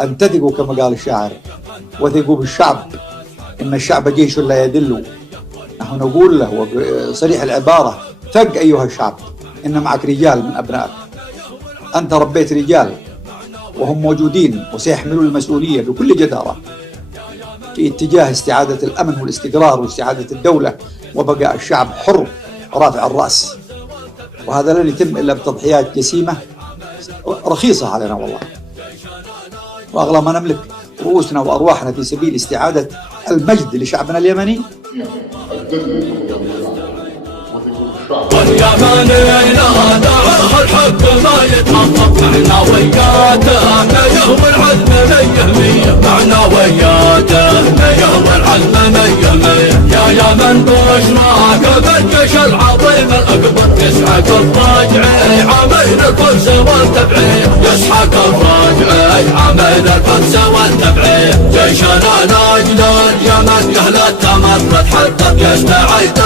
أن تثقوا كما قال الشاعر، وثقوا بالشعب إن الشعب جيش لا يدل. نحن نقول له صريح العبارة: ثق أيها الشعب، إن معك رجال من أبنائك، أنت ربيت رجال وهم موجودين وسيحملون المسؤولية بكل جدارة في اتجاه استعادة الأمن والاستقرار واستعادة الدولة وبقاء الشعب حر رافع الرأس. وهذا لن يتم إلا بتضحيات جسيمة رخيصة علينا والله، وأغلى ما نملك رؤوسنا وأرواحنا في سبيل استعادة المجد لشعبنا اليمني. واليمني نادعه الحق ما يتحقق، معنا وياته مية والعزم مية مية، معنا وياته مية والعزم مية مية. يا يمن بشراك بالجيش العظيم الأكبر، يسحق الراجعي عامل الفرس والتبعير، يسحق الراجعي عامل الفرس والتبعير. جيشنا لاجل اليمن يهل التمرد حتى يستعيد